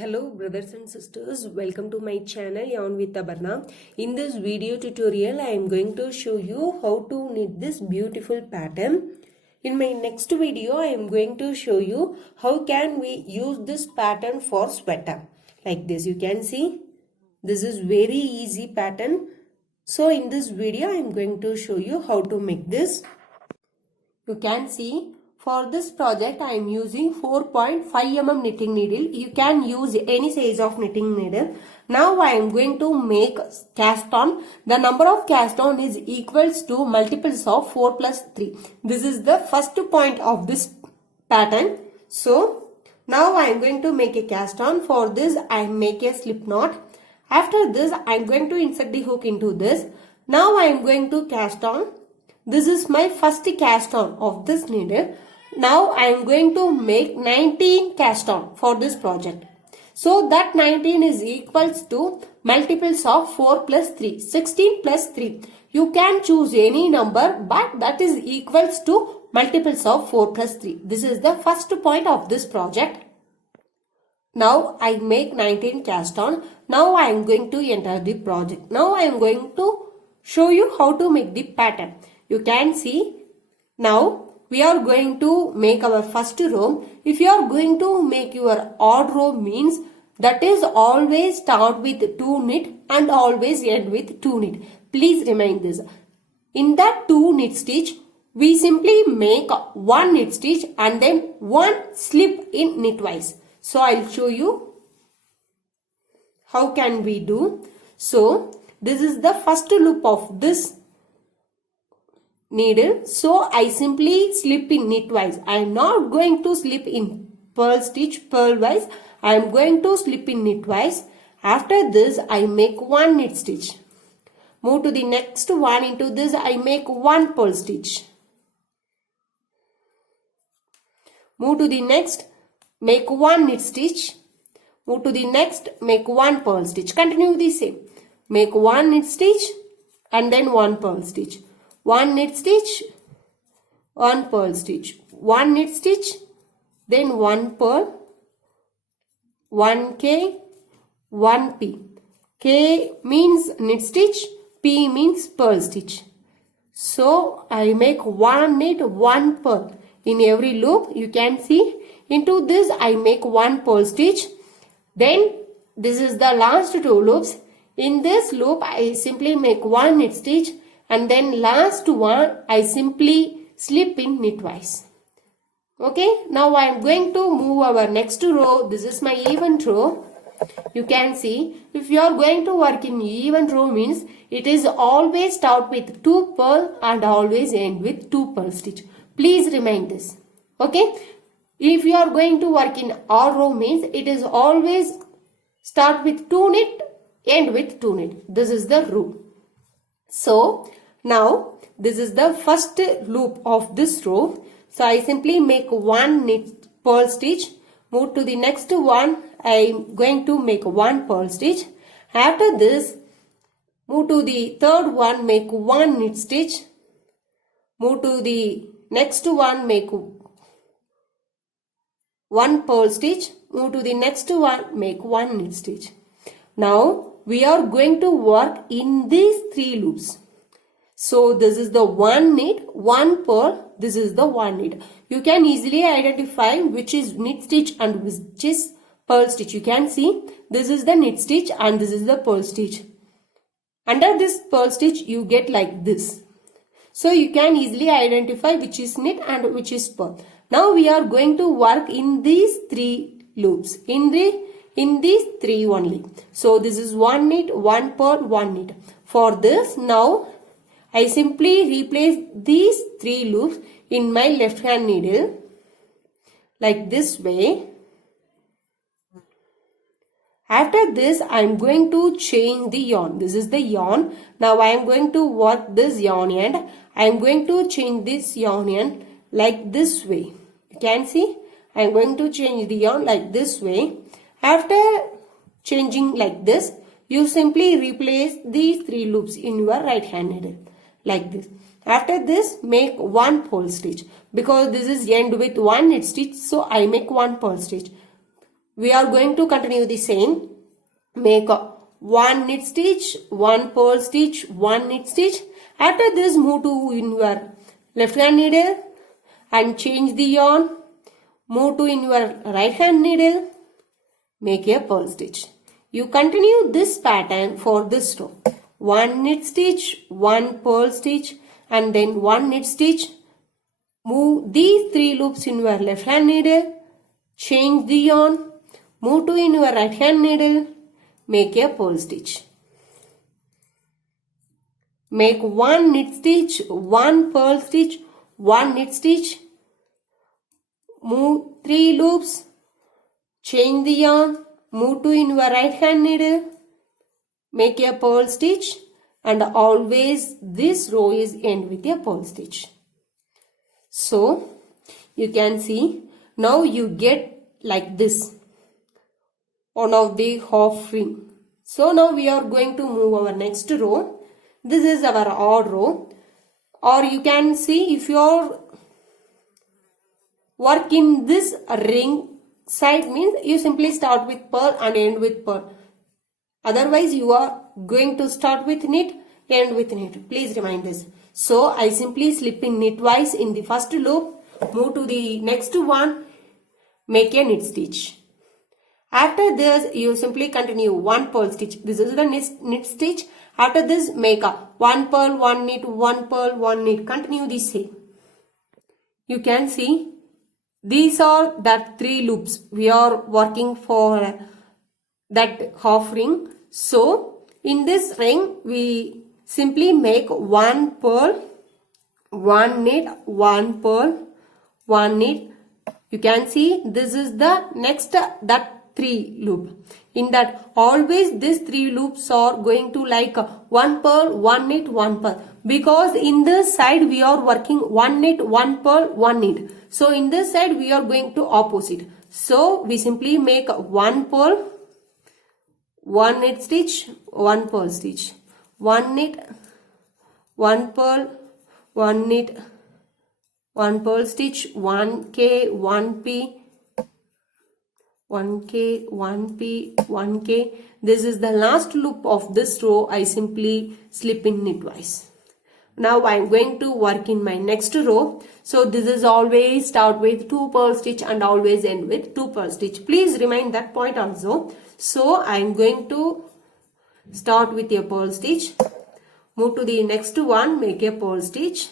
Hello brothers and sisters, welcome to my channel Yarn with Abarna. In this video tutorial I am going to show you how to knit this beautiful pattern. In my next video I am going to show you how can we use this pattern for sweater. Like this, you can see this is very easy pattern. So in this video I am going to show you how to make this. You can see for this project I am using 4.5 mm knitting needle. You can use any size of knitting needle. Now I am going to make cast on. The number of cast on is equals to multiples of 4 plus 3. This is the first point of this pattern. So now I am going to make a cast on. For this I make a slip knot. After this I am going to insert the hook into this. Now I am going to cast on. This is my first cast on of this needle. Now I am going to make 19 cast on for this project. So that 19 is equals to multiples of 4 plus 3. 16 plus 3. You can choose any number, but that is equals to multiples of 4 plus 3. This is the first point of this project. Now I make 19 cast on. Now I am going to enter the project. Now I am going to show you how to make the pattern. You can see now we are going to make our first row. If you are going to make your odd row means that is always start with 2 knit and always end with 2 knit. Please remind this. In that 2 knit stitch, we simply make 1 knit stitch and then 1 slip in knitwise. So I'll show you how can we do. So this is the first loop of this needle. So I simply slip in knitwise. I am not going to slip in purl stitch purlwise. I am going to slip in knitwise. After this I make 1 knit stitch. Move to the next one. Into this I make 1 purl stitch. Move to the next, make 1 knit stitch. Move to the next, make 1 purl stitch. Continue the same. Make 1 knit stitch and then 1 purl stitch. 1 knit stitch, 1 purl stitch, 1 knit stitch, then 1 purl, 1 K, 1 P. K means knit stitch, P means purl stitch. So I make 1 knit, 1 purl in every loop. You can see into this I make 1 purl stitch. Then this is the last 2 loops. In this loop I simply make 1 knit stitch. And then last one I simply slip in knitwise. Okay, now I am going to move our next row. This is my even row. You can see if you are going to work in even row means it is always start with 2 purl and always end with 2 purl stitch. Please remind this. Okay, if you are going to work in odd row means it is always start with 2 knit, end with 2 knit. This is the rule. So now this is the first loop of this row. So I simply make 1 knit purl stitch. Move to the next one. I am going to make 1 purl stitch. After this, move to the third one, make 1 knit stitch. Move to the next one, make 1 purl stitch. Move to the next one, make 1 knit stitch. Now we are going to work in these 3 loops. So this is the 1 knit, 1 purl, this is the 1 knit. You can easily identify which is knit stitch and which is purl stitch. You can see this is the knit stitch and this is the purl stitch. Under this purl stitch you get like this. So you can easily identify which is knit and which is purl. Now we are going to work in these 3 loops. In these 3 only. So this is 1 knit, 1 purl, 1 knit. For this now I simply replace these 3 loops in my left hand needle like this way. After this I am going to change the yarn. This is the yarn. Now I am going to work this yarn end. I am going to change this yarn end like this way. You can see I am going to change the yarn like this way. After changing like this, you simply replace these 3 loops in your right hand needle like this. After this, make 1 purl stitch because this is end with 1 knit stitch, so I make 1 purl stitch. we are going to continue the same. Make one knit stitch, one purl stitch, one knit stitch. After this, move to in your left hand needle and change the yarn. Move to in your right hand needle. Make a purl stitch. You continue this pattern for this row. One knit stitch, one purl stitch, and then one knit stitch. Move these 3 loops in your left hand needle. Change the yarn. Move to in your right hand needle. Make a purl stitch. Make one knit stitch, one purl stitch, one knit stitch. Move 3 loops. Change the yarn. Move to in your right hand needle. Make a purl stitch. And always this row is end with a purl stitch. So you can see now you get like this one of the half ring. So now we are going to move our next row. This is our odd row, or you can see if your work in this ring side means you simply start with purl and end with purl. Otherwise you are going to start with knit, end with knit. Please remind this. So I simply slip in knitwise in the first loop, move to the next one, make a knit stitch. After this, you simply continue one purl stitch. This is the knit stitch. After this, make a one purl, one knit, one purl, one knit. Continue the same. You can see these are that 3 loops. We are working for that half ring. So in this ring, we simply make one purl, one knit, one purl, one knit. You can see this is the next that 3 loop. In that always these 3 loops are going to like one purl, one knit, one purl. Because in this side we are working one knit, one purl, one knit. So in this side we are going to opposite. So we simply make one purl, one knit stitch, one purl stitch, one knit, one purl, one knit, one purl stitch, 1K, 1P, 1K, 1P, 1K. This is the last loop of this row. I simply slip in knitwise. Now I am going to work in my next row. So this is always start with 2 purl stitch and always end with 2 purl stitch. Please remind that point also. So I am going to start with a purl stitch. Move to the next one, make a purl stitch.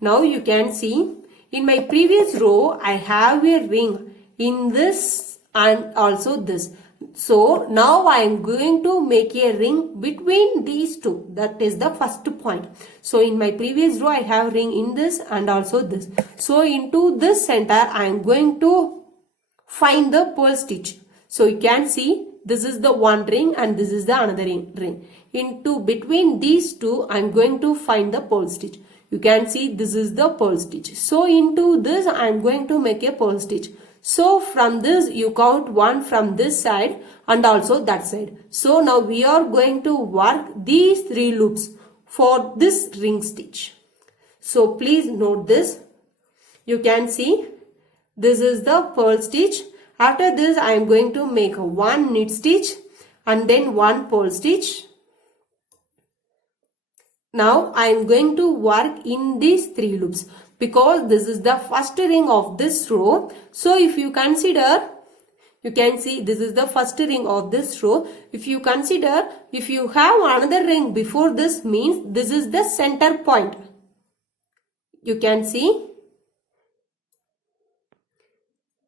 Now you can see in my previous row I have a ring in this and also this. So now I am going to make a ring between these two. That is the first point. So in my previous row I have ring in this and also this. So into this center I am going to find the purl stitch. So you can see this is the one ring and this is the another ring. Into between these two I am going to find the purl stitch. You can see this is the purl stitch. So into this I am going to make a purl stitch. So from this you count one from this side and also that side. So now we are going to work these 3 loops for this ring stitch. So please note this. You can see this is the purl stitch. After this I am going to make one knit stitch and then one purl stitch. Now I am going to work in these 3 loops. Because this is the first ring of this row. So if you consider, you can see this is the first ring of this row. If you consider, if you have another ring before this means this is the center point. You can see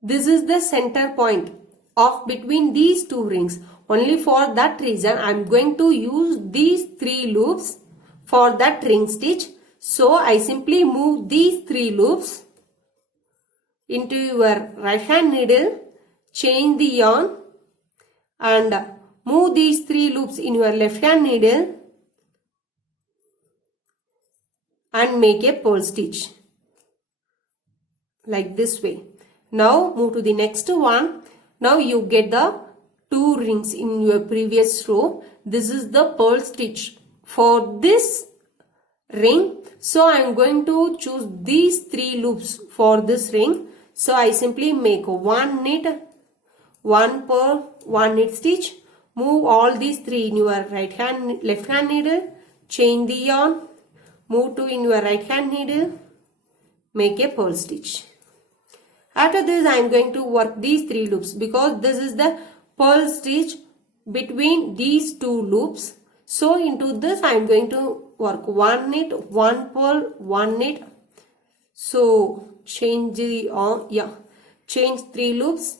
this is the center point of between these 2 rings. Only for that reason I am going to use these 3 loops for that ring stitch. So I simply move these 3 loops into your right hand needle, change the yarn and move these 3 loops in your left hand needle and make a purl stitch like this way. Now move to the next one. Now you get the 2 rings in your previous row. This is the purl stitch for this ring. So I am going to choose these 3 loops for this ring. So I simply make one knit, 1 purl, 1 knit stitch. Move all these 3 in your left hand needle, chain the yarn, move 2 in your right hand needle, make a purl stitch. After this I am going to work these 3 loops because this is the purl stitch between these 2 loops. So into this I am going to work 1 knit, 1 purl, 1 knit. So change the change 3 loops.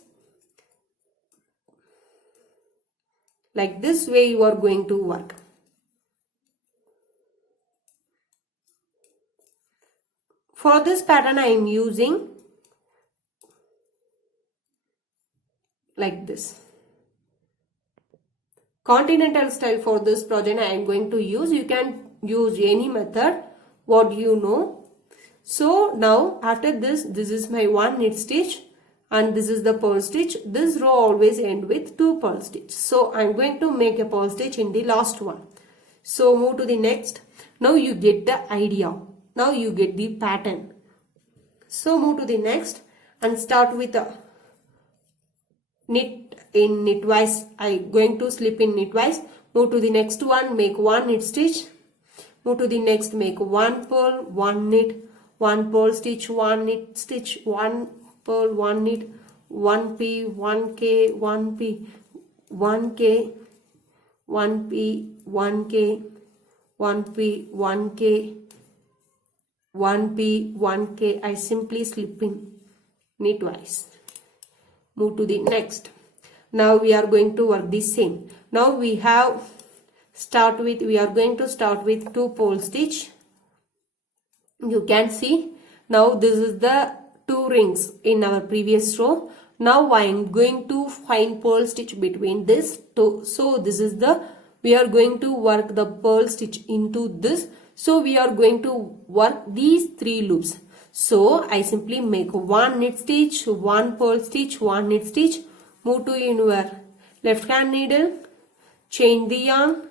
Like this way you are going to work. For this pattern I am using like this. Continental style for this project I am going to use. You can use any method what you know. So now after this is my 1 knit stitch and this is the purl stitch. This row always end with 2 purl stitch. So I am going to make a purl stitch in the last one. So move to the next. Now you get the idea. Now you get the pattern. So move to the next and start with a knit in knitwise. I going to slip in knitwise. Move to the next one, make 1 knit stitch. Move to the next, make 1 purl, 1 knit, 1 purl stitch, 1 knit stitch, 1 purl, 1 knit, 1 P, 1 K, 1 P, 1 K, 1 P, 1 K, 1 P, 1 K, 1 P, 1 K. I simply slip in knitwise. Move to the next. Now we are going to work the same. Now we are going to start with 2 purl stitch. You can see now this is the 2 rings in our previous row. Now I am going to find purl stitch between this two. So this is we are going to work the purl stitch into this. So we are going to work these 3 loops. So I simply make 1 knit stitch, 1 purl stitch, 1 knit stitch, move to in your left hand needle, chain the yarn,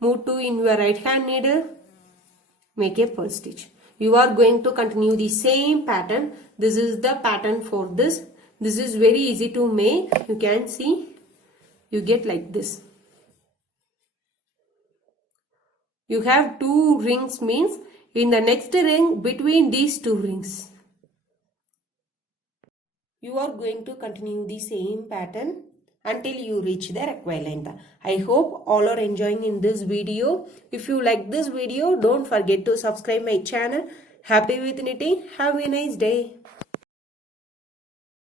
move to in your right hand needle, make a purl stitch. You are going to continue the same pattern. This is the pattern for this. This is very easy to make. You can see you get like this. You have 2 rings means in the next ring between these 2 rings. You are going to continue the same pattern until you reach the required length. I hope all are enjoying in this video. If you like this video, don't forget to subscribe my channel. Happy with knitting. Have a nice day.